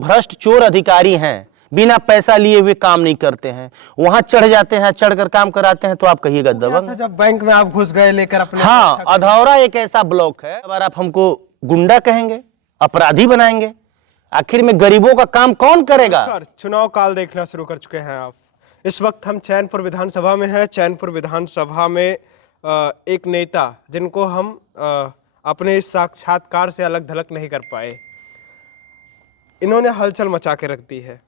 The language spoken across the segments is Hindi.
भ्रष्ट चोर अधिकारी हैं, बिना पैसा लिए हुए काम नहीं करते हैं, वहां चढ़ जाते हैं, चढ़कर काम कराते हैं, तो आप कहिएगा दबंग। जब बैंक में आप घुस गए लेकर अपने, हाँ, अधौरा एक ऐसा ब्लॉक है, अगर आप हमको गुंडा कहेंगे, अपराधी बनाएंगे, आखिर में गरीबों का काम कौन करेगा? चुनाव काल देखना शुरू कर चुके हैं आप। इस वक्त हम चैनपुर विधानसभा में हैं। चैनपुर विधानसभा में एक नेता जिनको हम अपने इस साक्षात्कार से अलग थलग नहीं कर पाए, इन्होंने हलचल मचा के रख दी है।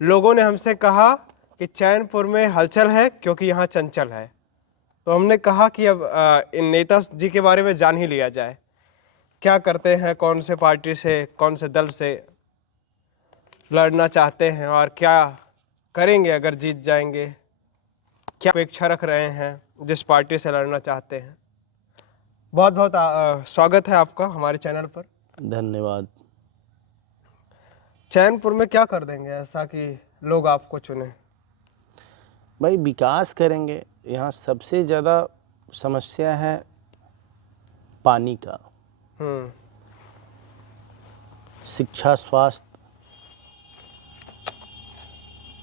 लोगों ने हमसे कहा कि चैनपुर में हलचल है क्योंकि यहाँ चंचल है, तो हमने कहा कि अब इन नेता जी के बारे में जान ही लिया जाए, क्या करते हैं, कौन से पार्टी से, कौन से दल से लड़ना चाहते हैं और क्या करेंगे अगर जीत जाएंगे, क्या अपेक्षा रख रहे हैं जिस पार्टी से लड़ना चाहते हैं। बहुत बहुत स्वागत है आपका हमारे चैनल पर। धन्यवाद। चैनपुर में क्या कर देंगे ऐसा कि लोग आपको चुने? भाई विकास करेंगे। यहाँ सबसे ज़्यादा समस्या है पानी का, शिक्षा, स्वास्थ्य,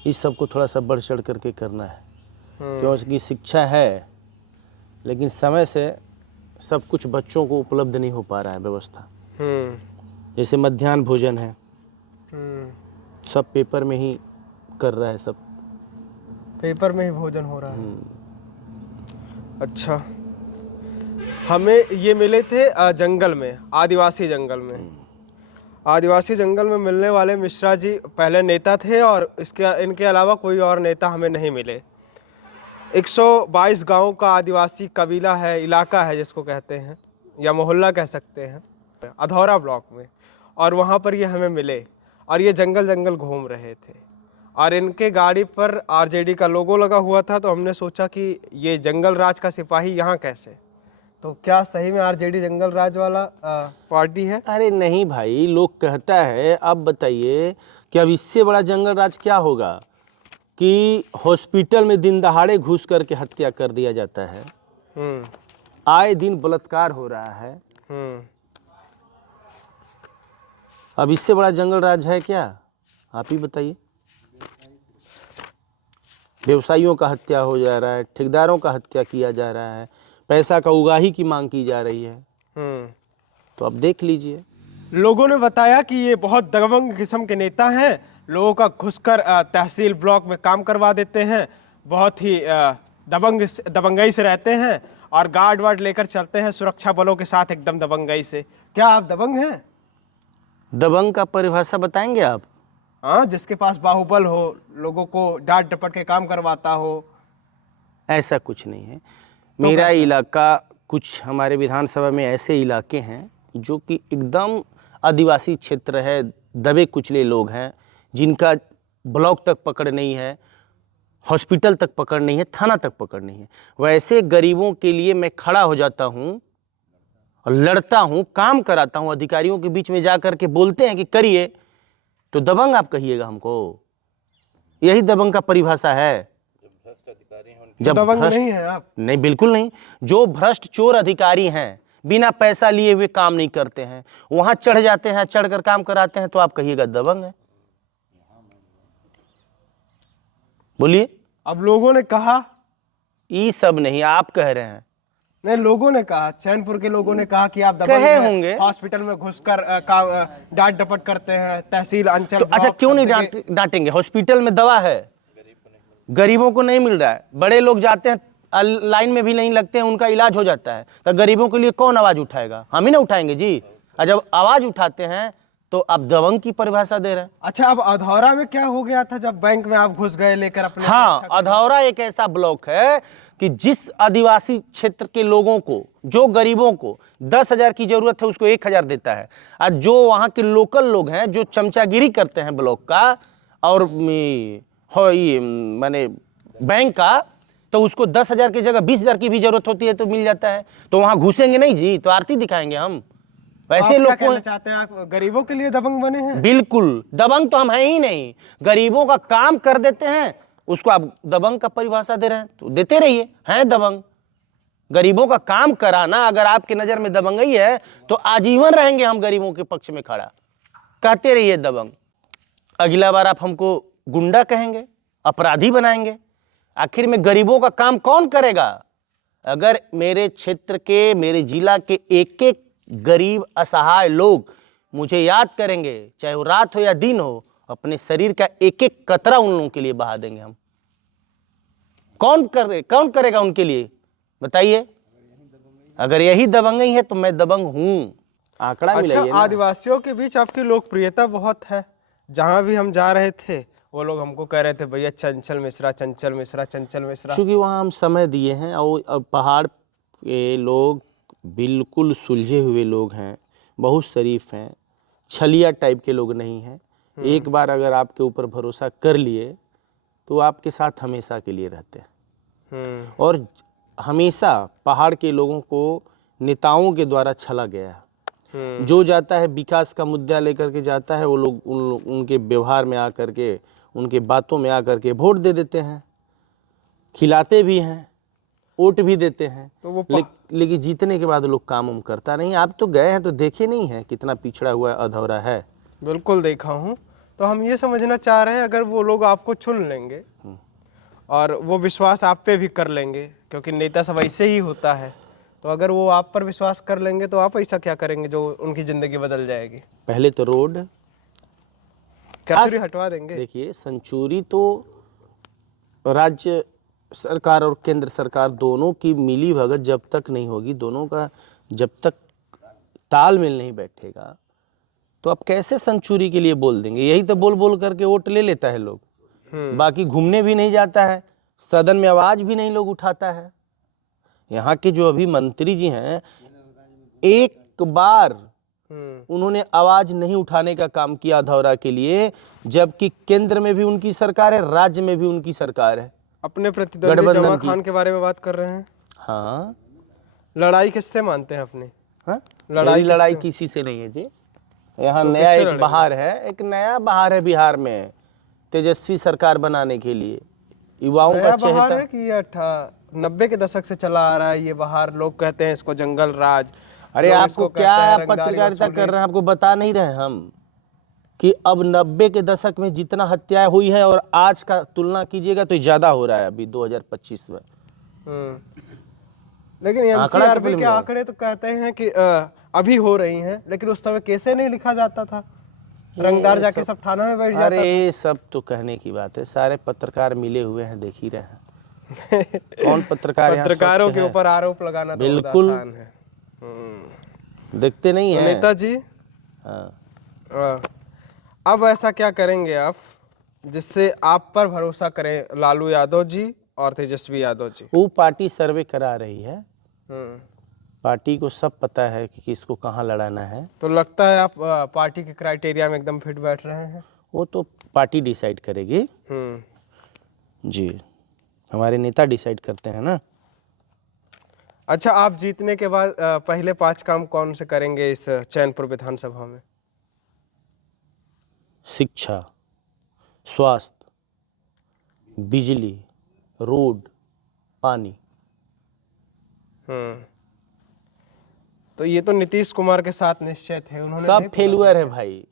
इस सब को थोड़ा सा बढ़ चढ़ करके करना है। क्योंकि शिक्षा है लेकिन समय से सब कुछ बच्चों को उपलब्ध नहीं हो पा रहा है व्यवस्था। जैसे मध्याह्न भोजन है, सब पेपर में ही कर रहा है, सब पेपर में ही भोजन हो रहा है। अच्छा, हमें ये मिले थे जंगल में, आदिवासी जंगल में। आदिवासी जंगल में मिलने वाले मिश्रा जी पहले नेता थे और इनके अलावा कोई और नेता हमें नहीं मिले। 122 गांव का आदिवासी कबीला है, इलाका है जिसको कहते हैं, या मोहल्ला कह सकते हैं, अधौरा ब्लॉक में। और वहाँ पर ये हमें मिले और ये जंगल जंगल घूम रहे थे और इनके गाड़ी पर आरजेडी का लोगो लगा हुआ था। तो हमने सोचा कि ये जंगल राज का सिपाही यहाँ कैसे, तो क्या सही में आरजेडी जंगल राज वाला पार्टी है? अरे नहीं भाई, लोग कहता है। अब बताइए कि अब इससे बड़ा जंगल राज क्या होगा कि हॉस्पिटल में दिन दहाड़े घुस करके हत्या कर दिया जाता है, आए दिन बलात्कार हो रहा है। अब इससे बड़ा जंगल राज है क्या? आप ही बताइए। व्यवसायियों का हत्या हो जा रहा है, ठेकेदारों का हत्या किया जा रहा है, पैसा का उगाही की मांग की जा रही है। तो अब देख लीजिए। लोगों ने बताया कि ये बहुत दबंग किस्म के नेता हैं, लोगों का घुसकर तहसील ब्लॉक में काम करवा देते हैं, बहुत ही दबंगई से रहते हैं और गार्ड वार्ड लेकर चलते हैं सुरक्षा बलों के साथ, एकदम दबंगई से। क्या आप दबंग हैं? दबंग का परिभाषा बताएंगे आप? हाँ, जिसके पास बाहुबल हो, लोगों को डांट डपट के काम करवाता हो। ऐसा कुछ नहीं है। मेरा इलाका, कुछ हमारे विधानसभा में ऐसे इलाके हैं जो कि एकदम आदिवासी क्षेत्र है, दबे कुचले लोग हैं, जिनका ब्लॉक तक पकड़ नहीं है, हॉस्पिटल तक पकड़ नहीं है, थाना तक पकड़ नहीं है। वैसे गरीबों के लिए मैं खड़ा हो जाता हूँ और लड़ता हूँ, काम कराता हूँ, अधिकारियों के बीच में जा कर के बोलते हैं कि करिए, तो दबंग आप कहिएगा हमको? यही दबंग का परिभाषा है। जब दबंग नहीं है आप? नहीं, बिल्कुल नहीं। जो भ्रष्ट चोर अधिकारी हैं, बिना पैसा लिए हुए काम नहीं करते हैं, वहां चढ़ जाते हैं, चढ़कर काम कराते हैं, तो आप कहिएगा दबंग है? बोलिए। अब लोगों ने कहा, ये सब नहीं, आप कह रहे हैं। नहीं, लोगों ने कहा, चैनपुर के लोगों ने कहा कि आप दबंग कहे होंगे। हॉस्पिटल में घुसकर डांट डपट करते हैं, तहसील अंचल। तो अच्छा, क्यों नहीं डांटेंगे? हॉस्पिटल में दवा है, गरीबों को नहीं मिल रहा है, बड़े लोग जाते हैं, लाइन में भी नहीं लगते हैं, उनका इलाज हो जाता है, तो गरीबों के लिए कौन आवाज उठाएगा? हम ही ना उठाएंगे जी। और जब आवाज उठाते हैं तो आप दबंग की परिभाषा दे रहे हैं। अच्छा, अब अधौरा में क्या हो गया था जब बैंक में आप घुस गए लेकर अपने? हाँ, अधौरा एक ऐसा ब्लॉक है कि जिस आदिवासी क्षेत्र के लोगों को, जो गरीबों को 10,000 की जरूरत है, उसको 1,000 देता है। और जो वहाँ के लोकल लोग हैं, जो चमचागिरी करते हैं ब्लॉक का और माने बैंक का, तो उसको 10,000 की जगह 20,000 की भी जरूरत होती है तो मिल जाता है। तो वहाँ घुसेंगे नहीं जी, तो आरती दिखाएंगे हम? वैसे लोग को चाहते हैं आप गरीबों के लिए दबंग बने हैं? बिल्कुल, दबंग तो हम हैं ही नहीं। गरीबों का काम कर देते हैं, उसको आप दबंग का परिभाषा दे रहे हैं, तो देते रहिए, हैं दबंग। गरीबों का काम कराना अगर आपकी नजर में दबंगई है तो आजीवन रहेंगे हम गरीबों के पक्ष में खड़ा, कहते रहिए दबंग। अगला बार आप हमको गुंडा कहेंगे, अपराधी बनाएंगे। आखिर में गरीबों का काम कौन करेगा? अगर मेरे क्षेत्र के, मेरे जिला के एक एक गरीब असहाय लोग मुझे याद करेंगे, चाहे वो रात हो या दिन हो, अपने शरीर का एक एक कतरा उन लोगों के लिए बहा देंगे हम। कौन करेगा उनके लिए? बताइए। अगर यही दबंगई है तो मैं दबंग हूं। आंकड़ा अच्छा, मिलाइए ना। आदिवासियों के बीच आपकी लोकप्रियता बहुत है। जहां भी हम जा रहे थे वो लोग हमको कह रहे थे भैया चंचल मिश्रा, चंचल मिश्रा, चंचल मिश्रा। क्योंकि वहाँ हम समय दिए हैं और अब पहाड़ के लोग बिल्कुल सुलझे हुए लोग हैं, बहुत शरीफ हैं, छलिया टाइप के लोग नहीं हैं। एक बार अगर आपके ऊपर भरोसा कर लिए तो आपके साथ हमेशा के लिए रहते हैं। और हमेशा पहाड़ के लोगों को नेताओं के द्वारा छला गया है। जो जाता है विकास का मुद्दा लेकर के जाता है, वो लोग उनके व्यवहार में आकर के, उनके बातों में आकर के वोट दे देते हैं, खिलाते भी हैं, वोट भी देते हैं। तो वो लेकिन जीतने के बाद लोग काम उम करता नहीं। आप तो गए हैं तो देखे नहीं है कितना पिछड़ा हुआ अधौरा है। बिल्कुल देखा हूँ। तो हम ये समझना चाह रहे हैं, अगर वो लोग आपको चुन लेंगे और वो विश्वास आप पे भी कर लेंगे, क्योंकि नेता सब ऐसे ही होता है, तो अगर वो आप पर विश्वास कर लेंगे तो आप ऐसा क्या करेंगे जो उनकी जिंदगी बदल जाएगी? पहले तो रोड क्या चोरी हटवा देंगे? देखिए, संचूरी तो राज्य सरकार और केंद्र सरकार दोनों की मिली भगत जब तक नहीं होगी, दोनों का जब तक तालमेल नहीं बैठेगा, तो आप कैसे संचूरी के लिए बोल देंगे? यही तो बोल बोल करके वोट ले लेता है लोग। बाकी घूमने भी नहीं जाता है, सदन में आवाज भी नहीं लोग उठाता है। यहाँ के जो अभी मंत्री जी हैं, एक बार उन्होंने आवाज नहीं उठाने का काम किया धौरा के लिए, जबकि केंद्र में भी उनकी सरकार है, राज्य में भी उनकी सरकार है। अपने प्रतिद्वंदी जमा खान के बारे में बात कर रहे हैं। हाँ, लड़ाई किससे मानते हैं अपनी? हाँ? लड़ाई किसी से नहीं है जी। यहाँ तो नया किससे एक लड़ेंगे? बहार है, एक नया बहार है बिहार में, तेजस्वी सरकार बनाने के लिए। युवाओं का नया बहार चेहरा है कि ये 90 के दशक से चला आ रहा है ये बहार? लोग कहते हैं इसको जंगल राज। अरे लोग आपको इसको क्या कहते हैं आप रंगदारी पत्रकारिता वसूली। कर रहे हैं? आपको बता नहीं रहे हम कि अब 90 के दशक में जितना हत्याएं हुई है और आज का तुलना कीजिएगा तो ज्यादा हो रहा है अभी 2025 में। लेकिन एनसीआरबी के आंकड़े तो कहते हैं कि अभी हो रही हैं, लेकिन उस समय कैसे नहीं लिखा जाता था? रंगदार जाके सब थाना में बैठ जाता। अरे सब तो कहने की बात है, सारे पत्रकार मिले हुए हैं, देख ही रहे हैं। कौन पत्रकार यहाँ पत्रकारों स्वच्छ के है? ऊपर आरोप लगाना तो बहुत बिल्कुल। आसान है। देखते नहीं है नेताजी, हाँ। अब ऐसा क्या करेंगे आप जिससे आप पर भरोसा करें लालू यादव जी और तेजस्वी यादव जी? वो पार्टी सर्वे करा रही है, पार्टी को सब पता है कि किसको कहाँ लड़ाना है। तो लगता है आप पार्टी के क्राइटेरिया में एकदम फिट बैठ रहे हैं। वो तो पार्टी डिसाइड करेगी जी, हमारे नेता डिसाइड करते हैं ना। अच्छा, आप जीतने के बाद पहले 5 काम कौन से करेंगे इस चैनपुर विधानसभा में? शिक्षा, स्वास्थ्य, बिजली, रोड, पानी। तो ये तो नीतीश कुमार के साथ निश्चय थे, उन्होंने सब नहीं फेलुअर है भाई,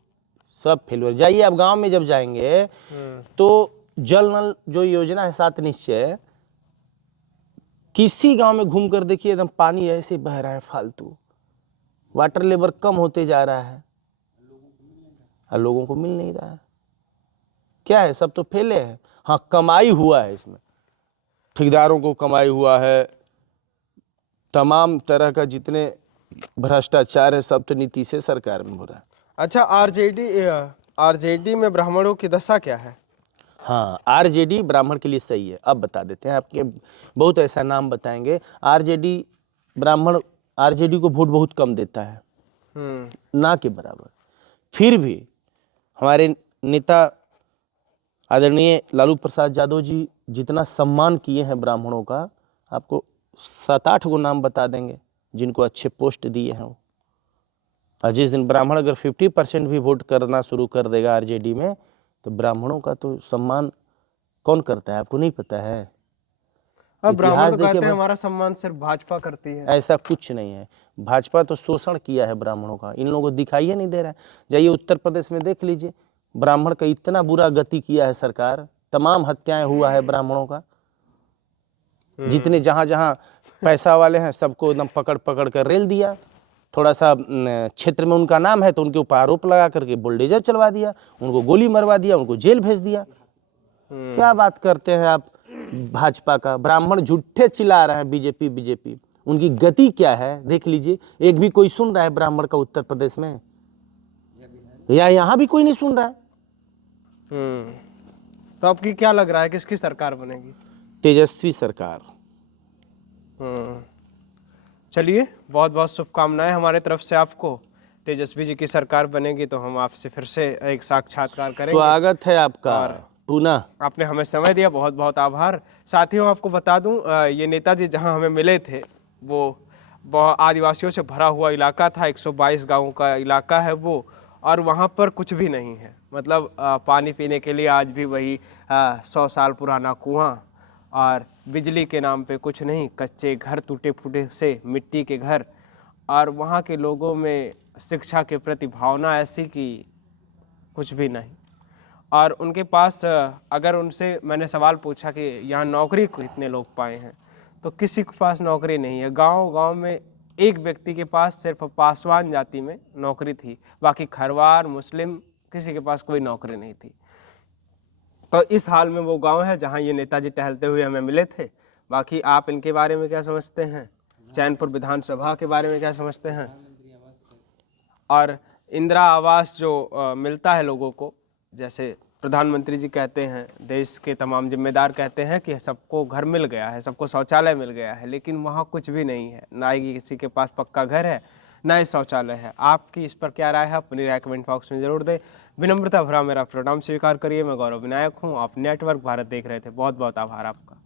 सब फेलुअर। जाइए आप गांव में जब जाएंगे तो जल नल जो योजना है 7 निश्चय, किसी गांव में घूम कर देखिए एकदम पानी ऐसे बह रहा है फालतू, वाटर लेवल कम होते जा रहा है और लोगों को मिल नहीं रहा है। क्या है? सब तो फेले हैं। हाँ, कमाई हुआ है इसमें, ठेकेदारों को कमाई हुआ है, तमाम तरह का जितने भ्रष्टाचार है सब तो नीतीश सरकार में हो रहा है। अच्छा, आरजेडी में ब्राह्मणों की दशा क्या है? हाँ, आरजेडी ब्राह्मण के लिए सही है। अब बता देते हैं, आपके बहुत ऐसा नाम बताएंगे। आरजेडी ब्राह्मण, आरजेडी को वोट बहुत कम देता है, ना के बराबर। फिर भी हमारे नेता आदरणीय लालू प्रसाद यादव जी जितना सम्मान किए हैं ब्राह्मणों का, आपको 7-8 गो नाम बता देंगे जिनको अच्छे पोस्ट दिए हैं वो। और जिस दिन ब्राह्मण अगर 50% भी वोट करना शुरू कर देगा आरजेडी में, तो ब्राह्मणों का तो सम्मान कौन करता है? आपको नहीं पता है? अब ब्राह्मण तो कहते हैं हमारा सम्मान सिर्फ भाजपा करती है। ऐसा कुछ नहीं है, भाजपा तो शोषण किया है ब्राह्मणों का, इन लोगों को दिखाई नहीं दे रहा है। जाइए उत्तर प्रदेश में देख लीजिए, ब्राह्मण का इतना बुरा गति किया है सरकार, तमाम हत्याएं हुआ है ब्राह्मणों का। जितने जहां जहां पैसा वाले हैं सबको एकदम पकड़ पकड़ कर रेल दिया। थोड़ा सा क्षेत्र में उनका नाम है तो उनके ऊपर आरोप लगा करके बुलडोजर चलवा दिया, उनको गोली मरवा दिया, उनको जेल भेज दिया। क्या बात करते हैं आप भाजपा का। ब्राह्मण झूठे चिल्ला रहे हैं बीजेपी बीजेपी, उनकी गति क्या है देख लीजिए। एक भी कोई सुन रहा है ब्राह्मण का उत्तर प्रदेश में, या यहाँ भी कोई नहीं सुन रहा है। तो आपकी क्या लग रहा है किसकी सरकार बनेगी? तेजस्वी सरकार। चलिए, बहुत बहुत शुभकामनाएं हमारे तरफ से आपको। तेजस्वी जी की सरकार बनेगी तो हम आपसे फिर से एक साक्षात्कार करेंगे। स्वागत है आपका पुनः। आपने हमें समय दिया, बहुत बहुत आभार। साथियों, आपको बता दूं, ये नेताजी जहां हमें मिले थे वो आदिवासियों से भरा हुआ इलाका था। 122 गांवों का इलाका है वो, और वहाँ पर कुछ भी नहीं है। मतलब पानी पीने के लिए आज भी वही 100 साल पुराना कुआं, और बिजली के नाम पे कुछ नहीं, कच्चे घर, टूटे फूटे से मिट्टी के घर। और वहाँ के लोगों में शिक्षा के प्रति भावना ऐसी कि कुछ भी नहीं। और उनके पास अगर उनसे मैंने सवाल पूछा कि यहाँ नौकरी कितने लोग पाए हैं, तो किसी के पास नौकरी नहीं है। गांव गांव में एक व्यक्ति के पास सिर्फ पासवान जाति में नौकरी थी, बाकी खरवार मुस्लिम किसी के पास कोई नौकरी नहीं थी। तो इस हाल में वो गांव है जहां ये नेताजी टहलते हुए हमें मिले थे। बाकी आप इनके बारे में क्या समझते हैं, चैनपुर विधानसभा के बारे में क्या समझते हैं, और इंदिरा आवास जो मिलता है लोगों को, जैसे प्रधानमंत्री जी कहते हैं, देश के तमाम जिम्मेदार कहते हैं कि सबको घर मिल गया है, सबको शौचालय मिल गया है, लेकिन वहाँ कुछ भी नहीं है। ना ही किसी के पास पक्का घर है, ना ही शौचालय है। आपकी इस पर क्या राय है, अपनी राय कमेंट बॉक्स में जरूर दें। विनम्रता भरा मेरा प्रणाम स्वीकार करिए। मैं गौरव विनायक हूँ, आप नेटवर्क भारत देख रहे थे। बहुत बहुत आभार आपका।